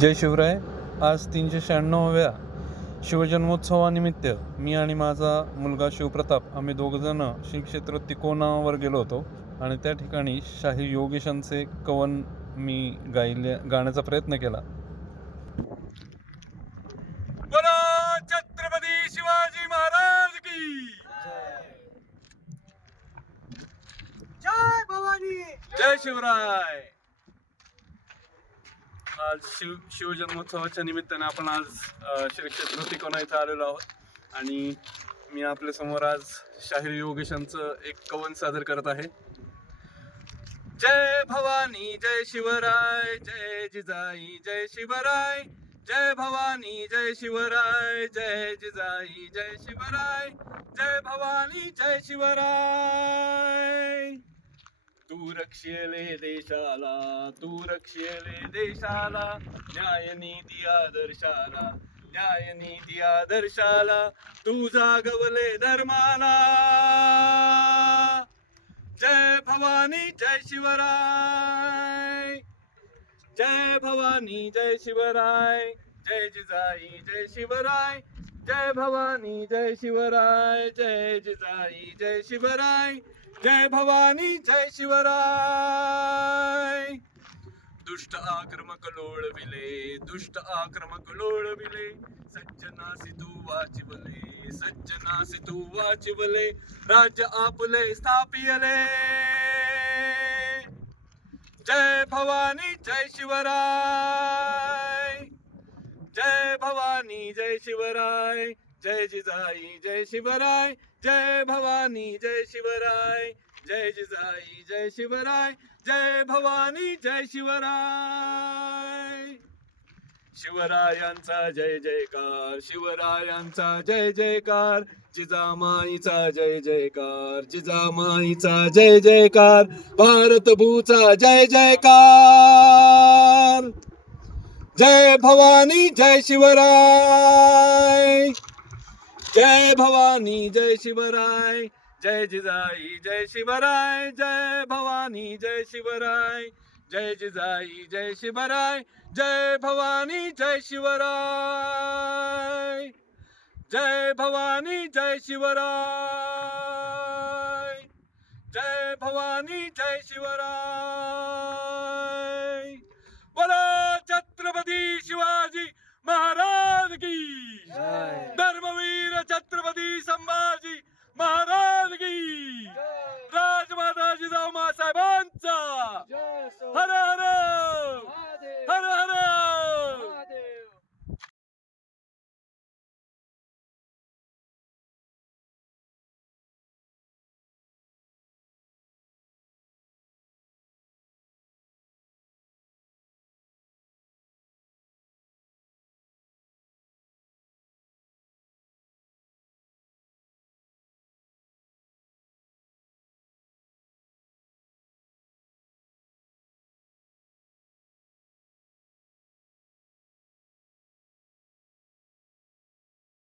जय शिवराय. आज 396व्या शिवजन्मोत्सवानिमित्त मी आणि माझा मुलगा शिवप्रताप आम्ही दोघंजण श्री क्षेत्र तिकोनावर गेलो होतो आणि त्या ठिकाणी शाहीर योगेशांचे कवन मी गाण्याचा प्रयत्न केला. बोला छत्रपती शिवाजी महाराज की जय भवानी. जय शिवराय. आज शिवजन्मोत्सवाच्या निमित्ताने आपण आज श्री क्षेत्र तिकोना इथं आलेलो आहोत आणि मी आपल्या समोर आज शाहीर योगेशांचं एक कवन सादर करत आहे. जय भवानी जय शिवराय जय जिजाई जय शिवराय. जय भवानी जय शिवराय जय जिजाई जय शिवराय. जय भवानी जय शिवराय. तू रक्षेले देशाला तू रक्षेले देशाला न्याय नीती आदर्शाला न्याय नीती आदर्शाला तू जागवले धर्माला. जय भवानी जय शिवराय. जय भवानी जय शिवराय जय जिजाई जय शिवराय. जय भवानी जय शिवराय जय जिजाई जय शिवराय. जय भवानी जय शिवराय. दुष्ट आक्रमक लोळविले दुष्ट आक्रमक लोळविले सज्जनासी तू वाचिवले सज्जनासी तू वाचिवले राज्य आपले स्थापियले. जय भवानी जय शिवराय. जय भवानी जय शिवराय जय जिजाई जय शिवराय. जय भवानी जय शिवराय जय जिजाई जय शिवराय. जय भवानी जय शिवराय. शिवरायांचा जय जयकार शिवरायांचा जय जयकार. जिजामाईचा जय जयकार जिजामाईचा जय जयकार. भारत भूचा जय जयकार. जय भवानी जय शिवराय. जय भवानी जय शिवराय जय जिजाई जय शिवराय. जय भवानी जय शिवराय जय जिजाई जय शिवराय. जय भवानी जय शिवराय. जय भवानी जय शिवराय. जय भवानी जय शिवराय.